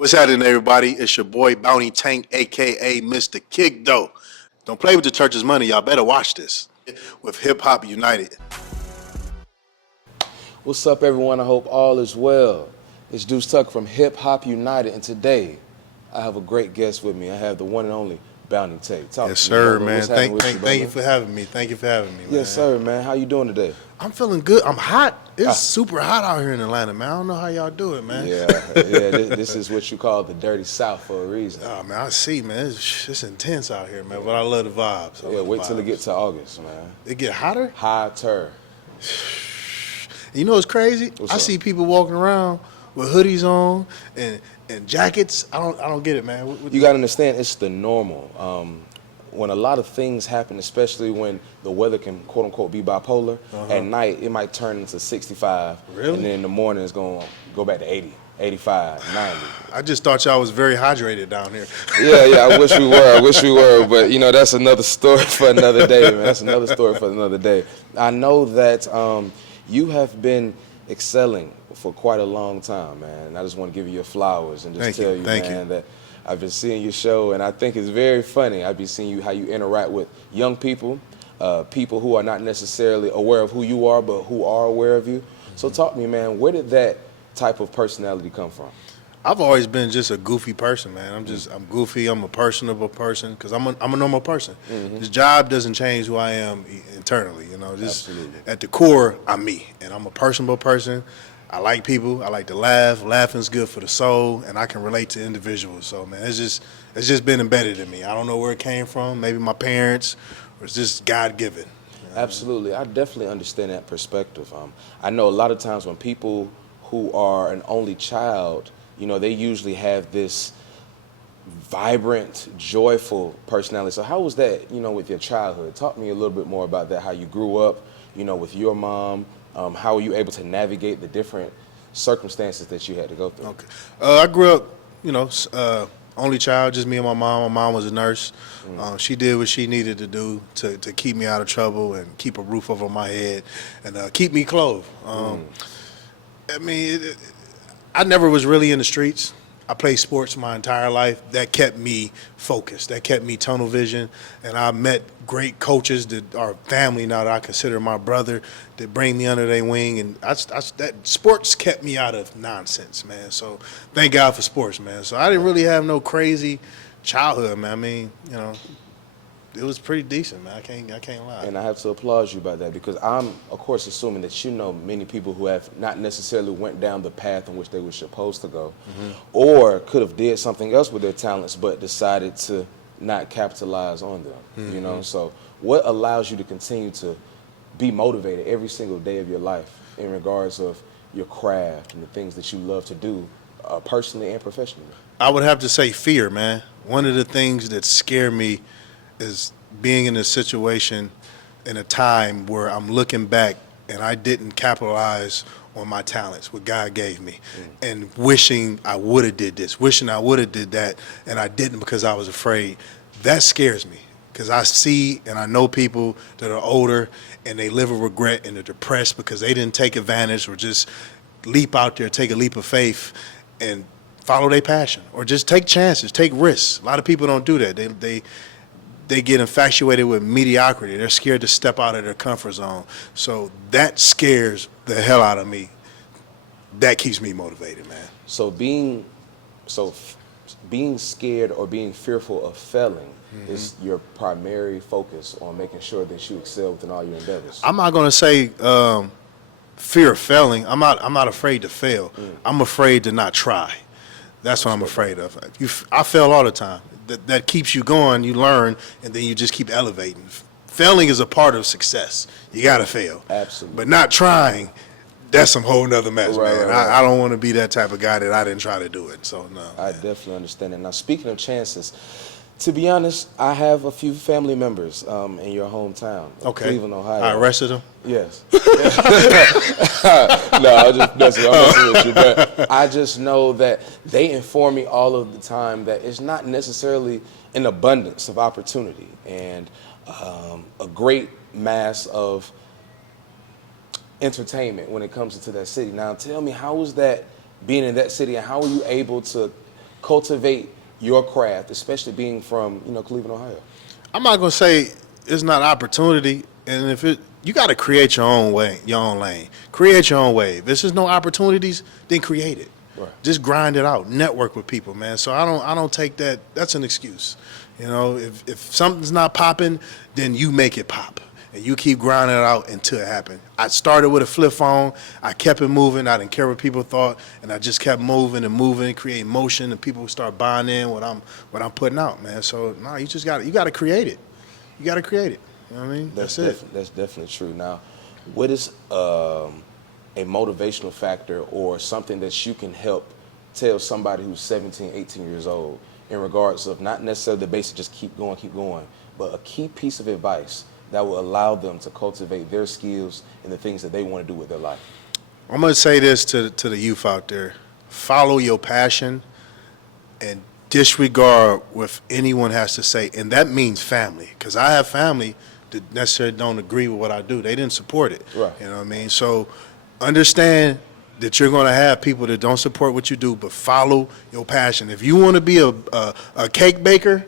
What's happening, everybody? It's your boy Bounty Tank, aka Mr. Kick Dough. Don't play with the church's money. Y'all better watch this with Hip Hop United. What's up, everyone? I hope all is well. It's Deuce Tuck from Hip Hop United, and today I have a great guest with me. I have the one and only Bounty Tank. Yes, sir, man. Thank you for having me. Thank you for having me, man. Yes, sir, man. How you doing today? I'm feeling good. I'm hot. It's super hot out here in Atlanta, man. I don't know how y'all do it, man. Yeah. This is what you call the dirty South for a reason. Oh, man, I see, man. It's intense out here, man. But I love the vibes. Wait till it gets to August, man. It get hotter? Hotter. You know what's crazy? I see people walking around with hoodies on and jackets. I don't get it, man. You gotta understand, it's the normal. When a lot of things happen, especially when the weather can quote unquote be bipolar, at night it might turn into 65. Really? And then in the morning it's gonna go back to 80, 85, 90. I just thought y'all was very hydrated down here. Yeah, I wish we were, but you know, that's another story for another day, man. That's another story for another day. I know that you have been excelling for quite a long time, man. And I just want to give you your flowers and just tell you, man, that I've been seeing your show, and I think it's very funny. I've been seeing how you interact with young people, people who are not necessarily aware of who you are, but who are aware of you. So talk to me, man, where did that type of personality come from? I've always been just a goofy person, man. I'm goofy. I'm a personable person because I'm a normal person. This job doesn't change who I am internally, you know. Just Absolutely. At the core, I'm me, and I'm a personable person. I like people. I like to laugh. Laughing's good for the soul, and I can relate to individuals. So, man, it's just been embedded in me. I don't know where it came from. Maybe my parents, or it's just God given. Absolutely, I definitely understand that perspective. I know a lot of times when people who are an only child, you know, they usually have this vibrant, joyful personality. So how was that, you know, with your childhood? Talk to me a little bit more about that, how you grew up, you know, with your mom. How were you able to navigate the different circumstances that you had to go through? Okay. I grew up, you know, only child, just me and my mom. My mom was a nurse. She did what she needed to do to keep me out of trouble and keep a roof over my head and keep me clothed. I mean, I never was really in the streets. I played sports my entire life. That kept me focused. That kept me tunnel vision. And I met great coaches that are family now that I consider my brother that bring me under their wing. And that sports kept me out of nonsense, man. So thank God for sports, man. So I didn't really have no crazy childhood, man. I mean, you know, it was pretty decent, man. I can't lie. And I have to applaud you about that because I'm, of course, assuming that you know many people who have not necessarily went down the path in which they were supposed to go, or could have did something else with their talents but decided to not capitalize on them. You know, so what allows you to continue to be motivated every single day of your life in regards of your craft and the things that you love to do, personally and professionally? I would have to say fear, man. One of the things that scare me is being in a situation in a time where I'm looking back and I didn't capitalize on my talents, what God gave me, and wishing I would have did this, wishing I would have did that, and I didn't because I was afraid. That scares me because I see and I know people that are older and they live with regret and they're depressed because they didn't take advantage or just leap out there, take a leap of faith and follow their passion or just take chances, take risks. A lot of people don't do that. They get infatuated with mediocrity. They're scared to step out of their comfort zone. So that scares the hell out of me. That keeps me motivated, man. So being scared or being fearful of failing is your primary focus on making sure that you excel within all your endeavors. I'm not gonna say fear of failing. I'm not afraid to fail. I'm afraid to not try. That's what I'm afraid of. I fail all the time. That keeps you going, you learn, and then you just keep elevating. Failing is a part of success. You gotta fail. Absolutely. But not trying, that's some whole nother mess, man. Right. I don't want to be that type of guy that I didn't try to do it. So no. I definitely understand it. Now, speaking of chances, to be honest, I have a few family members in your hometown, Cleveland, Ohio. I arrested them? Yes. No, I'm just messing with you. But I just know that they inform me all of the time that it's not necessarily an abundance of opportunity and a great mass of entertainment when it comes into that city. Now, tell me, how was that being in that city, and how were you able to cultivate your craft, especially being from, Cleveland, Ohio? I'm not gonna say it's not opportunity, and if you got to create your own way, your own lane. Create your own way. If there's just no opportunities, then create it. Right. Just grind it out. Network with people, man. So I don't take that. That's an excuse. If something's not popping, then you make it pop. And you keep grinding it out until it happens. I started with a flip phone. I kept it moving. I didn't care what people thought, and I just kept moving and moving, creating motion, and people start buying in what I'm putting out, man. So no, you got to create it. You got to create it. You know what I mean? That's it. That's definitely true. Now, what is a motivational factor or something that you can help tell somebody who's 17, 18 years old in regards of not necessarily the basic, just keep going, but a key piece of advice that will allow them to cultivate their skills and the things that they want to do with their life? I'm going to say this to the youth out there. Follow your passion and disregard what anyone has to say. And that means family, because I have family that necessarily don't agree with what I do. They didn't support it. Right. You know what I mean? So understand that you're going to have people that don't support what you do, but follow your passion. If you want to be a cake baker,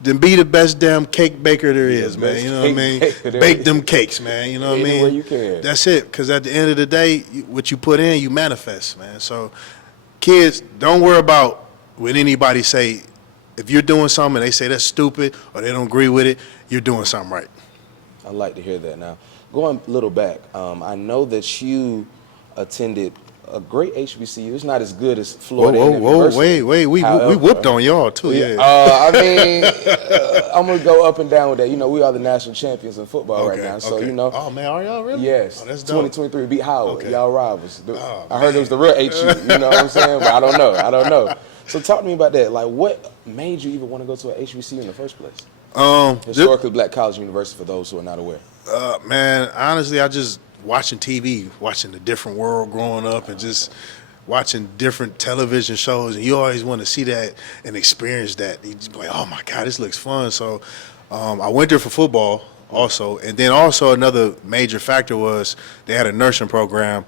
then be the best damn cake baker there is, man. You know what I mean? Bake them cakes, man. You know what I mean? Any way you can. That's it. Because at the end of the day, what you put in, you manifest, man. So kids, don't worry about what anybody say. If you're doing something and they say that's stupid or they don't agree with it, you're doing something right. I'd like to hear that. Now, going a little back, I know that you attended a great HBCU. It's not as good as Florida University. Wait. We whooped on y'all, too, yeah. I mean, I'm going to go up and down with that. We are the national champions in football right now. So, Oh, man, are y'all really? Yes. Oh, that's dope. 2023 beat Howard. Okay. Y'all rivals. Oh, I heard it was the real HU. You know what I'm saying? But I don't know. So talk to me about that. Like, what made you even want to go to an HBCU in the first place? Historically black college and university, for those who are not aware. Man, honestly, I just watching TV, watching the different world growing up, and just watching different television shows, and you always want to see that and experience that. You just be like, oh my God, this looks fun. So I went there for football also, and then also another major factor was they had a nursing program.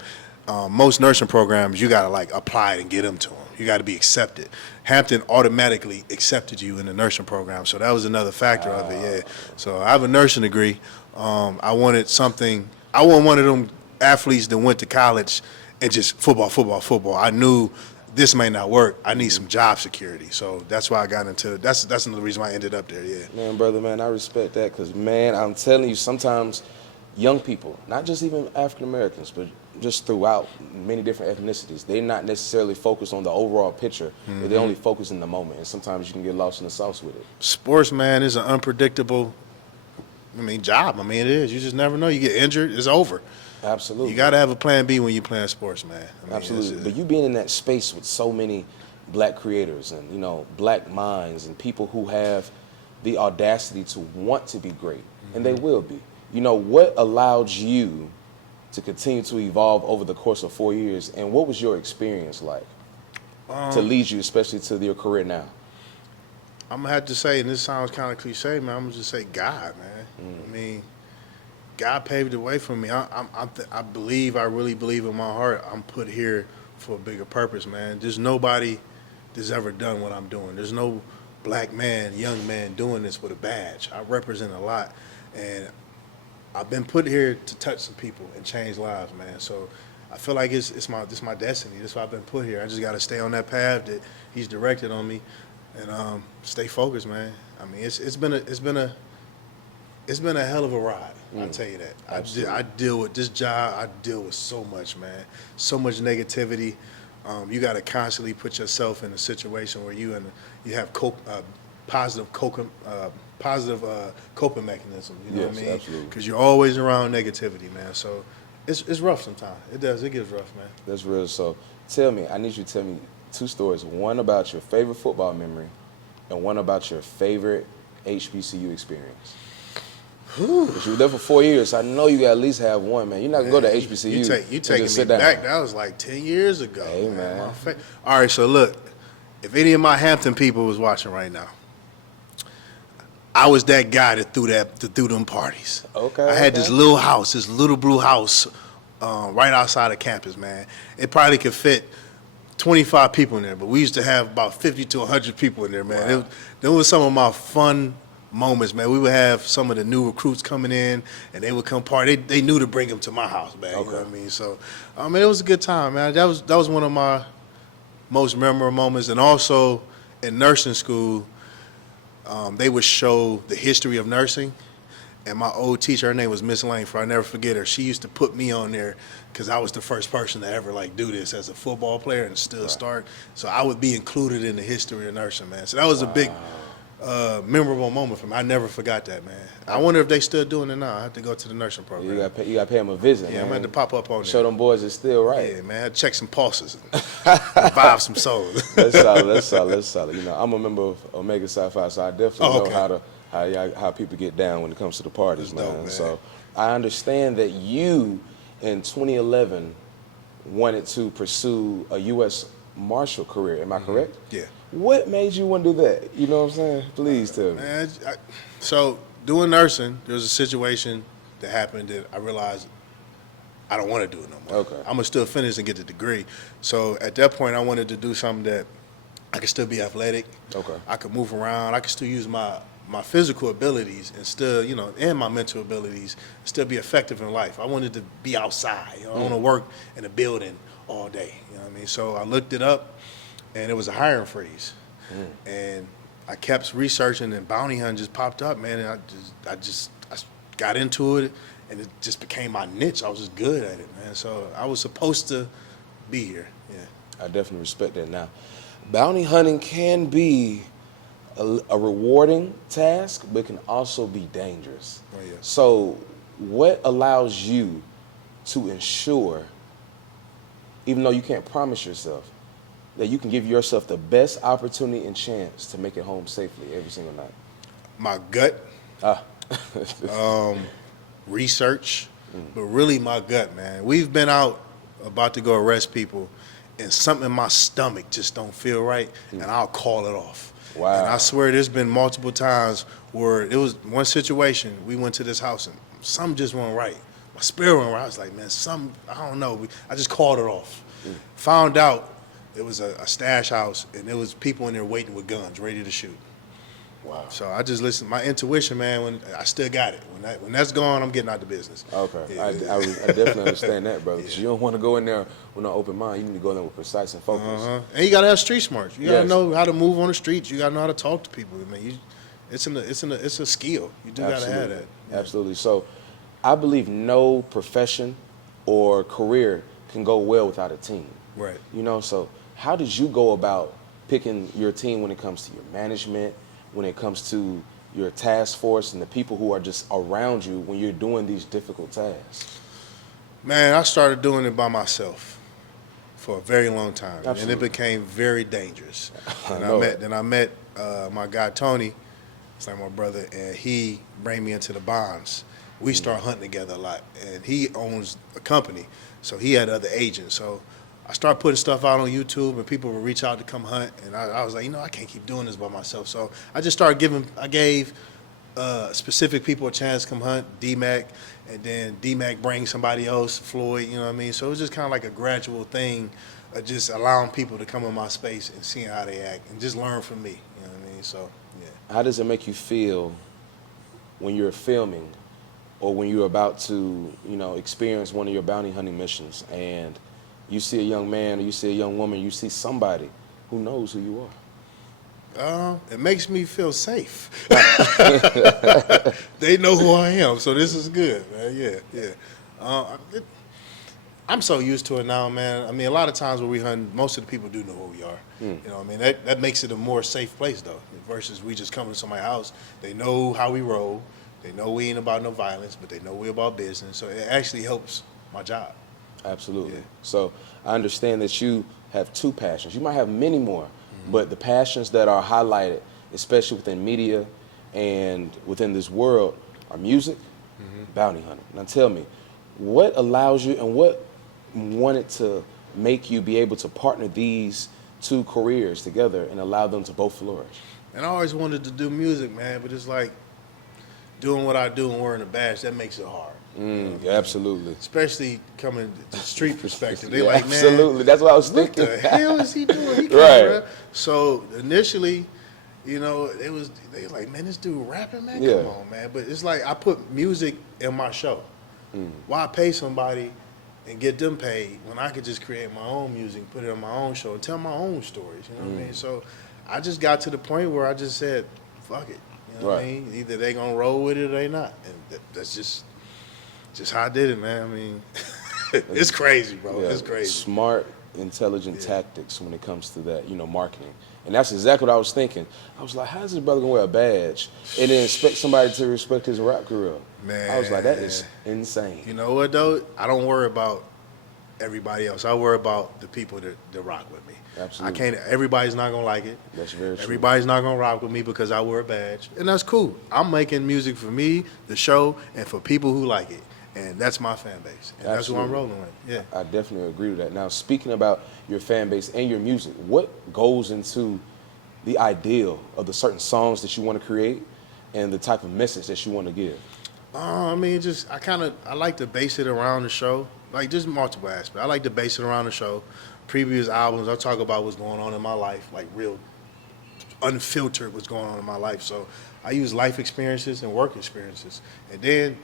Most nursing programs, you got to like apply and get them to them. You got to be accepted. Hampton automatically accepted you in the nursing program, so that was another factor of it. Yeah. So I have a nursing degree. I wanted something. I wasn't one of them athletes that went to college and just football. I knew this may not work. I need some job security. So that's why I got into it. That's another reason why I ended up there, yeah. Man, brother, I respect that because, man, I'm telling you, sometimes young people, not just even African Americans, but just throughout many different ethnicities, they're not necessarily focused on the overall picture, but they only focus in the moment. And sometimes you can get lost in the sauce with it. Sports, man, is an unpredictable job. It is. You just never know. You get injured, it's over. Absolutely. You got to have a plan B when you're playing sports, man. Absolutely. But you being in that space with so many black creators and, black minds and people who have the audacity to want to be great, and they will be. What allowed you to continue to evolve over the course of 4 years, and what was your experience like to lead you, especially to your career now? I'm going to have to say, and this sounds kind of cliche, man, I'm going to just say God, man. God paved the way for me. I really believe in my heart I'm put here for a bigger purpose, man. There's nobody that's ever done what I'm doing. There's no black man, young man doing this with a badge. I represent a lot, and I've been put here to touch some people and change lives, man. So I feel like it's my destiny. That's why I've been put here. I just got to stay on that path that He's directed on me, and stay focused, man. It's been a hell of a ride. I'll tell you that. I deal with this job. I deal with so much, man. So much negativity. You got to constantly put yourself in a situation where you have positive coping mechanism. You know what I mean? Absolutely. Because you're always around negativity, man. So it's rough sometimes. It does. It gets rough, man. That's real. So I need you to tell me 2 stories. One about your favorite football memory, and one about your favorite HBCU experience. Because you were there for 4 years. I know you got at least have one, man. You're not going to go to HBCU. You taking me back. That was like 10 years ago. Hey, man. All right, so look, if any of my Hampton people was watching right now, I was that guy that threw them parties. Okay. I had this little blue house right outside of campus, man. It probably could fit 25 people in there, but we used to have about 50 to 100 people in there, man. Wow. There was some of my fun moments, man. We would have some of the new recruits coming in, and they would come party. They knew to bring them to my house, man. Okay. You know what I mean? So, it was a good time, man. That was one of my most memorable moments. And also in nursing school, they would show the history of nursing. And my old teacher, her name was Miss Langford. I never forget her. She used to put me on there because I was the first person to ever do this as a football player and still start. So I would be included in the history of nursing, man. So that was a big, memorable moment for me. I never forgot that, man. I wonder if they still doing it now. I have to go to the nursing program. You got to pay them a visit, Yeah, man. I'm going to have to pop up on Show there. them boys it's still right. Yeah, man. Check some pulses and revive some souls. That's solid. You know, I'm a member of Omega Psi Phi, so I definitely know how people get down when it comes to the parties, That's dope, man. So I understand that you, in 2011, wanted to pursue a U.S. Marshal career. Am I correct? Yeah. What made you want to do that? You know what I'm saying? Please tell me. Man, so doing nursing, there was a situation that happened that I realized I don't want to do it no more. Okay. I'm going to still finish and get the degree. So at that point, I wanted to do something that I could still be athletic. Okay. I could move around. I could still use my physical abilities and still, and my mental abilities, still be effective in life. I wanted to be outside. I don't want to work in a building all day. You know what I mean? So I looked it up, and it was a hiring freeze. And I kept researching, and bounty hunting just popped up, man. And I got into it, and it just became my niche. I was just good at it, man. So I was supposed to be here. Yeah. I definitely respect that. Now, bounty hunting can be a rewarding task, but can also be dangerous. Oh, yeah. So what allows you to ensure, even though you can't promise yourself, that you can give yourself the best opportunity and chance to make it home safely every single night? My gut, research, but really my gut, man. We've been out about to go arrest people, and something in my stomach just don't feel right, and I'll call it off. Wow. And I swear there's been multiple times where it was one situation, we went to this house and something just went right. My spirit went right. I was like, man, I don't know. I just called it off. Found out it was a stash house, and there was people in there waiting with guns, ready to shoot. Wow. So I just listened. My intuition, man, when I still got it. When that's gone, I'm getting out the business. Okay. Yeah. I definitely understand that, brother. Because you don't want to go in there with no open mind. You need to go in there with precise and focus. And you gotta have street smarts. You gotta Yes. know how to move on the streets. You gotta know how to talk to people. I mean, it's a skill. You do gotta have that. Yeah. Absolutely. So I believe no profession or career can go well without a team. Right. So how did you go about picking your team when it comes to your management, when it comes to your task force and the people who are just around you when you're doing these difficult tasks? Man, I started doing it by myself for a very long time, Absolutely. and it became very dangerous. I I met my guy Tony, it's like my brother, and he brought me into the bonds. We start hunting together a lot, and he owns a company, so he had other agents. So I started putting stuff out on YouTube, and people would reach out to come hunt, and I was like, I can't keep doing this by myself. So I just started I gave specific people a chance to come hunt, D-Mac, and then D-Mac brings somebody else, Floyd, you know what I mean? So it was just kind of like a gradual thing of just allowing people to come in my space and seeing how they act and just learn from me, you know what I mean? So, yeah. How does it make you feel when you're filming or when you're about to, experience one of your bounty hunting missions and you see a young man or you see a young woman, you see somebody who knows who you are? It makes me feel safe. They know who I am, so this is good, man. Yeah. I'm so used to it now, man. I mean, a lot of times when we hunt, most of the people do know who we are. You know what I mean? That makes it a more safe place, though, versus we just come to somebody's house. They know how we roll. They know we ain't about no violence, but they know we about business. So it actually helps my job. Absolutely. Yeah. So I understand that you have two passions. You might have many more, but the passions that are highlighted, especially within media and within this world, are music, bounty hunting. Now tell me, what allows you and what wanted to make you be able to partner these two careers together and allow them to both flourish? And I always wanted to do music, man, but it's like doing what I do and wearing a badge, that makes it hard. Yeah, absolutely. Especially coming to street perspective. They Yeah, like, man, absolutely. That's what I was what thinking. the hell is he doing? He Right. right. So initially, they was like, man, this dude rapping, man, Yeah. come on, man. But it's like I put music in my show. Why pay somebody and get them paid when I could just create my own music, put it on my own show, and tell my own stories? You know what I mean? So I just got to the point where I just said, fuck it. You know what I mean? Either they gonna roll with it or they not, and that's just how I did it, man. I mean, it's crazy, bro. Yeah, It's crazy. smart, intelligent tactics when it comes to that, marketing. And that's exactly what I was thinking. I was like, how's this brother gonna wear a badge and then expect somebody to respect his rap career? Man, I was like, that is insane. You know what though? I don't worry about everybody else. I worry about the people that rock with me. Absolutely. Everybody's not gonna like it. That's very true. Everybody's not gonna rock with me because I wear a badge, and that's cool. I'm making music for me, the show, and for people who like it, and that's my fan base, and that's who I'm rolling with. Yeah. I definitely agree with that. Now, speaking about your fan base and your music, what goes into the ideal of the certain songs that you want to create and the type of message that you want to give? I mean, I like to base it around the show, like just multiple aspects. I like to base it around the show. Previous albums, I talk about what's going on in my life, like real unfiltered what's going on in my life. So I use life experiences and work experiences, and then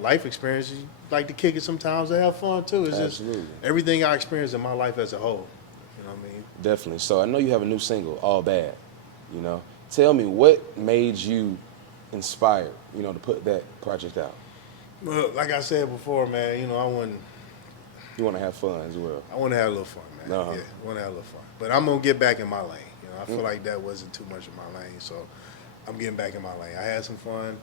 life experiences, you like to kick it sometimes to have fun too. It's Absolutely. just everything I experienced in my life as a whole. You know what I mean? Definitely. So I know you have a new single, All Bad. Tell me what made you inspired, to put that project out. Well, like I said before, man, You want to have fun as well. I want to have a little fun, man. Uh-huh. Yeah, I want to have a little fun. But I'm gonna get back in my lane. I feel like that wasn't too much of my lane, so I'm getting back in my lane. I had some fun.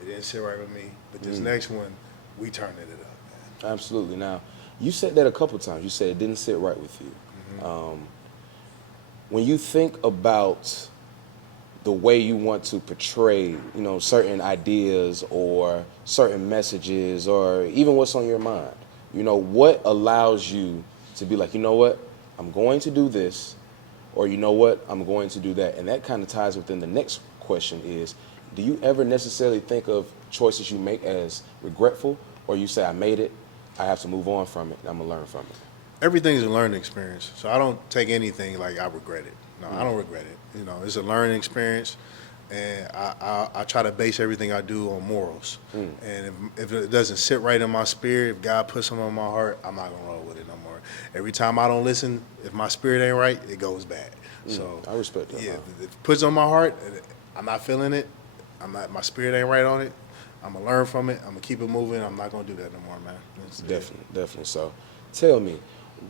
It didn't sit right with me, but this next one, we turning it up, man. Absolutely. Now, you said that a couple times. You said it didn't sit right with you. When you think about the way you want to portray, certain ideas or certain messages or even what's on your mind, what allows you to be like, you know what, I'm going to do this, or you know what, I'm going to do that. And that kind of ties within the next question is, do you ever necessarily think of choices you make as regretful, or you say, I made it, I have to move on from it, and I'm going to learn from it? Everything's a learning experience, so I don't take anything like I regret it. No, I don't regret it. It's a learning experience, and I try to base everything I do on morals. And if it doesn't sit right in my spirit, if God puts something on my heart, I'm not gonna roll with it no more. Every time I don't listen, if my spirit ain't right, it goes bad. So I respect that. Yeah, if it puts on my heart, I'm not feeling it. My spirit ain't right on it. I'm gonna learn from it. I'm gonna keep it moving. I'm not gonna do that no more, man. Definitely. So, tell me,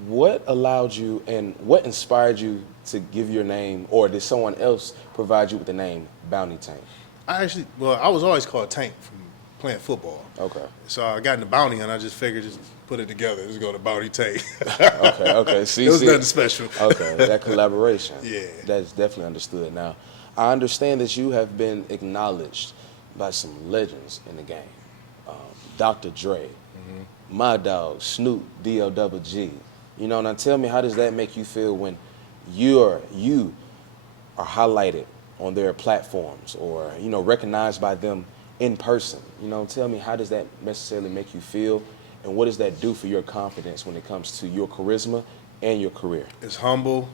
what allowed you and what inspired you to give your name, or did someone else provide you with the name Bounty Tank? I was always called Tank from playing football. Okay. So I got in the bounty and I just figured just put it together. Just go to Bounty Tank. Okay. See, it was nothing special. Okay, that collaboration. Yeah. That's definitely understood. Now, I understand that you have been acknowledged by some legends in the game. Dr. Dre, my dog, Snoop, D-O-double-G. Now tell me, how does that make you feel when you are highlighted on their platforms or, recognized by them in person? Tell me, how does that necessarily make you feel, and what does that do for your confidence when it comes to your charisma and your career? It's humble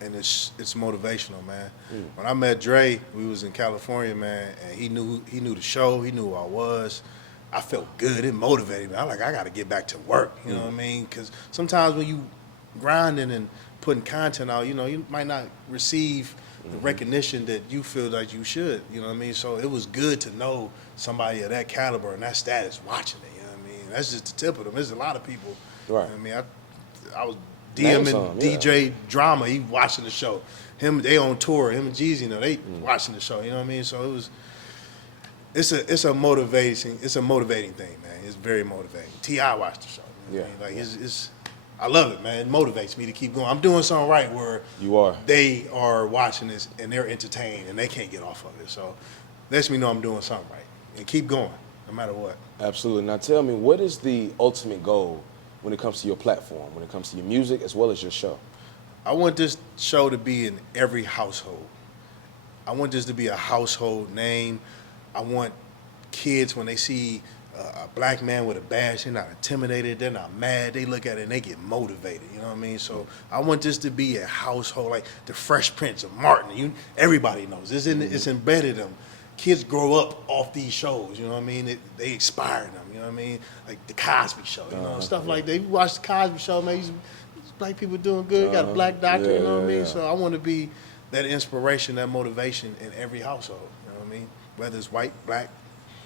and it's motivational, man. When I met Dre, we was in California, man, and he knew the show, he knew who I was. I felt good. It motivated me. I got to get back to work. You know what I mean? Because sometimes when you grinding and putting content out, you might not receive the recognition that you feel like you should. You know what I mean? So it was good to know somebody of that caliber and that status watching it. You know what I mean? That's just the tip of them. There's a lot of people. Right. You know what I mean, I was DMing DJ Drama. He watching the show. They on tour. Him and Jeezy, they watching the show. You know what I mean? So it was. It's a motivating thing, man. It's very motivating. T.I. watched the show. You know what I mean? Like I love it, man. It motivates me to keep going. I'm doing something right where they are watching this and they're entertained and they can't get off of it. So lets me know I'm doing something right and keep going no matter what. Absolutely. Now tell me, what is the ultimate goal when it comes to your platform, when it comes to your music as well as your show? I want this show to be in every household. I want this to be a household name. I want kids, when they see a black man with a badge, they're not intimidated, they're not mad, they look at it and they get motivated, you know what I mean? So I want this to be a household, like the Fresh Prince of Martin, everybody knows, it's embedded in them. Kids grow up off these shows, you know what I mean? They inspire them, you know what I mean? Like the Cosby Show, you know, stuff like that. You watch the Cosby Show, man, these black people doing good, you got a black doctor, you know what I mean? So I want to be that inspiration, that motivation in every household, you know what I mean? Whether it's white, black,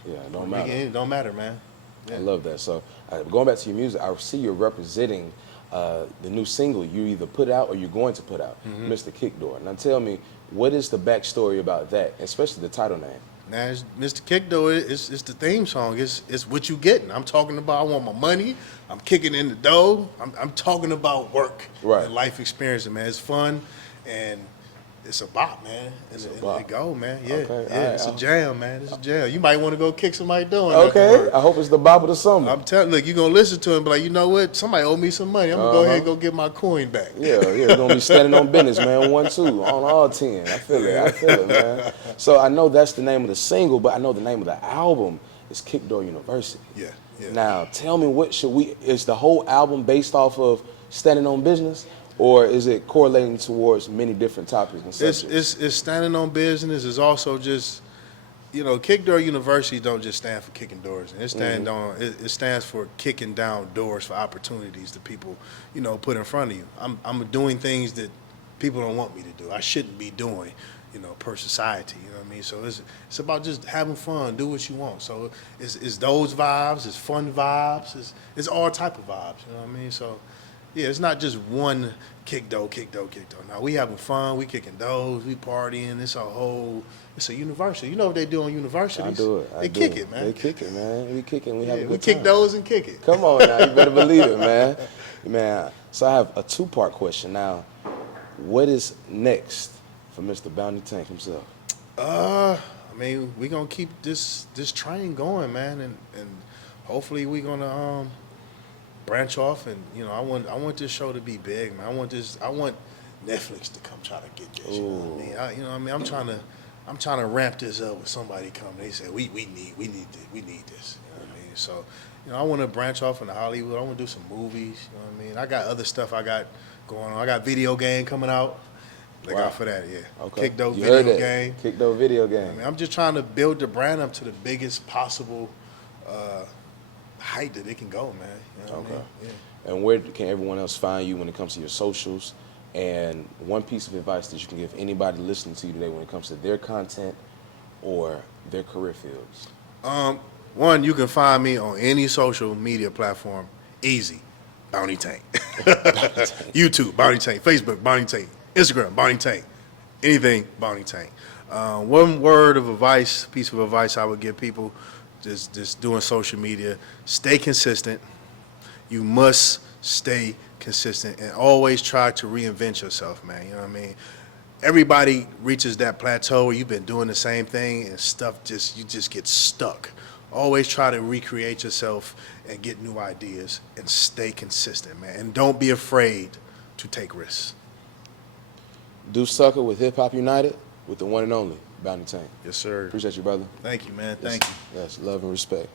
Yeah, it don't matter. it don't matter, man. Yeah. I love that. So going back to your music, I see you're representing the new single you either put out or you're going to put out, Mr. Kickdoor. Now tell me, what is the backstory about that, especially the title name? Now, Mr. Kickdoor, it's the theme song. It's what you getting. I'm talking about, I want my money. I'm kicking in the dough. I'm talking about work and life experience, man. It's fun, and it's a bop, man. It's a bop. It go, man. Yeah, okay. Yeah. It's a jam, man. It's a jam. You might want to go kick somebody doing Okay, I hope it's the bop of the summer. I'm telling, look, you're gonna listen to him, but like, you know what? Somebody owe me some money. I'm gonna go ahead and go get my coin back. Yeah, you're gonna be standing on business, man. 1-2 on all 10. I feel it, man. So I know that's the name of the single, but I know the name of the album is Kickdoor University. Yeah. Now tell me, is the whole album based off of standing on business? Or is it correlating towards many different topics and subjects? It's standing on business. It's also just, you know, Kickdoor University don't just stand for kicking doors. It stands for kicking down doors for opportunities that people, you know, put in front of you. I'm doing things that people don't want me to do. I shouldn't be doing, you know, per society. You know what I mean? So it's about just having fun, do what you want. So it's those vibes, it's fun vibes, it's all type of vibes. You know what I mean? So. Yeah, it's not just one kickdoor. Now we having fun, we kicking doors, we partying. It's a university. You know what they do on universities? I do it. They kick it, man. They kick it, man. We kick it. We have a good we kick time. those and kick it. Come on now, you better believe it, man. Man, so I have a two-part question now. What is next for Mr. Bounty Tank himself? I mean, we gonna keep this train going, man, and hopefully we gonna branch off, and you know, I want this show to be big, man. I want Netflix to come try to get this. You know what I mean? I'm trying to ramp this up with somebody coming. They say we need this. You know what I mean? So, you know, I want to branch off into Hollywood. I want to do some movies. You know what I mean? I got other stuff I got going on. I got video game coming out. Look out for that, yeah. Okay. Kickdoor video game. Kickdoor video game. I mean, I'm just trying to build the brand up to the biggest possible height that it can go, man. You know what I mean? Yeah. And where can everyone else find you when it comes to your socials? And one piece of advice that you can give anybody listening to you today when it comes to their content or their career fields? One, you can find me on any social media platform. Easy. Bounty Tank. YouTube, Bounty Tank. Facebook, Bounty Tank. Instagram, Bounty Tank. Anything, Bounty Tank. One word of advice, piece of advice I would give people, just doing social media, stay consistent. You must stay consistent and always try to reinvent yourself, man. You know what I mean? Everybody reaches that plateau where you've been doing the same thing and stuff you just get stuck. Always try to recreate yourself and get new ideas and stay consistent, man. And don't be afraid to take risks. Do Sucker with Hip Hop United with the one and only Bounty Tank. Yes, sir. Appreciate you, brother. Thank you, man. Thank you. Yes, love and respect.